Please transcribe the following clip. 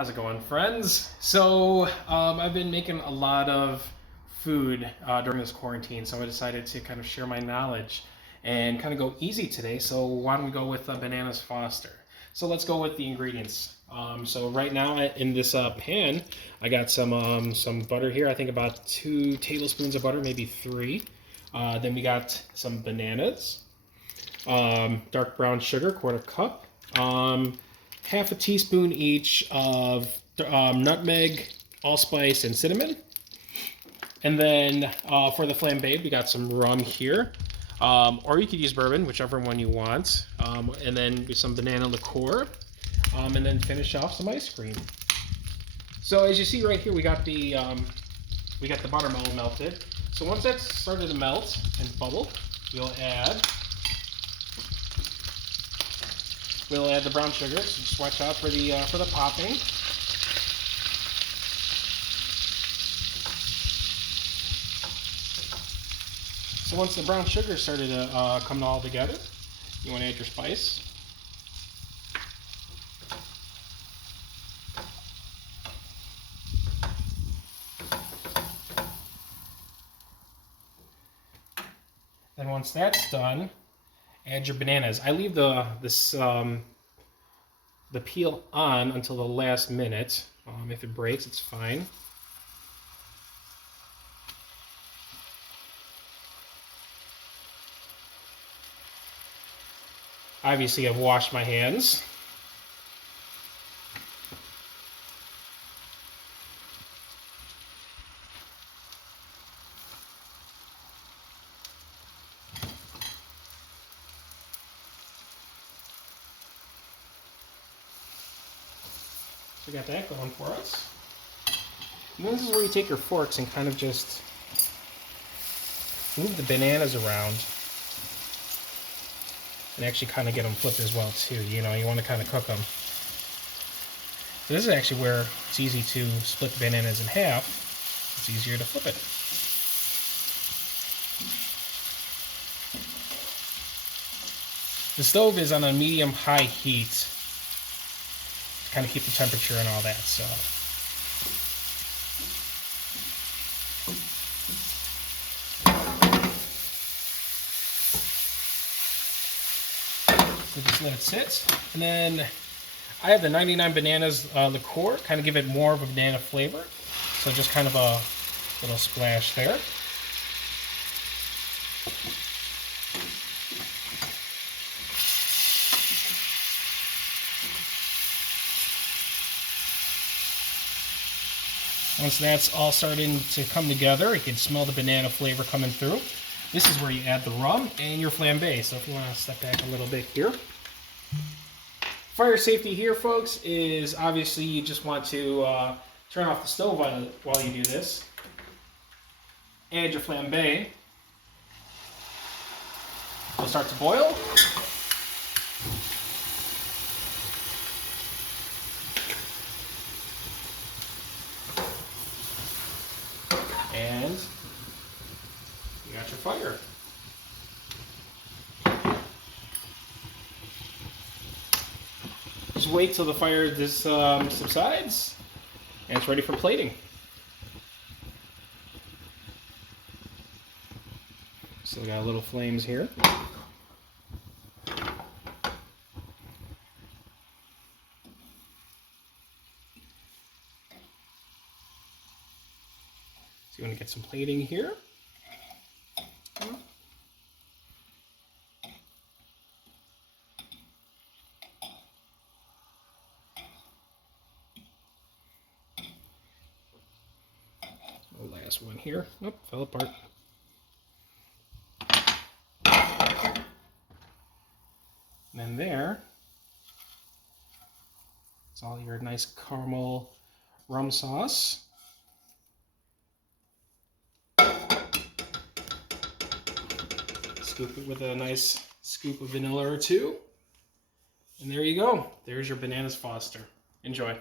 How's it going, friends? So I've been making a lot of food during this quarantine, so I decided to kind of share my knowledge and kind of go easy today. So why don't we go with Bananas Foster? So let's go with the ingredients. So right now in this pan, I got some butter here. I think about 2 tablespoons of butter, maybe 3. Then we got some bananas, dark brown sugar, 1/4 cup. Half a teaspoon each of nutmeg, allspice, and cinnamon. And then for the flambe, we got some rum here. Or you could use bourbon, whichever one you want. And then some banana liqueur. And then finish off some ice cream. So as you see right here, we got the buttermilk melted. So once that's started to melt and bubble, we'll add the brown sugar. So just watch out for the popping. So once the brown sugar started to come all together, you want to add your spice. Then once that's done, add your bananas. I leave the peel on until the last minute. If it breaks, it's fine. Obviously, I've washed my hands. So we got that going for us. And this is where you take your forks and kind of just move the bananas around. And actually kind of get them flipped as well too. You know, you want to kind of cook them. So this is actually where it's easy to split the bananas in half. It's easier to flip it. The stove is on a medium-high heat to kind of keep the temperature and all that. So just let it sit. And then I have the 99 Bananas liqueur, kind of give it more of a banana flavor. So just kind of a little splash there. Once that's all starting to come together, you can smell the banana flavor coming through. This is where you add the rum and your flambe. So if you want to step back a little bit here. Fire safety here, folks, is obviously you just want to turn off the stove while you do this. Add your flambe. It'll start to boil. And you got your fire. Just wait till the fire subsides, and it's ready for plating. So we got little flames here. So you want to get some plating here. The last one here. Nope, fell apart. And then there, it's all your nice caramel rum sauce. Scoop it with a nice scoop of vanilla or 2. And there you go. There's your Bananas Foster. Enjoy.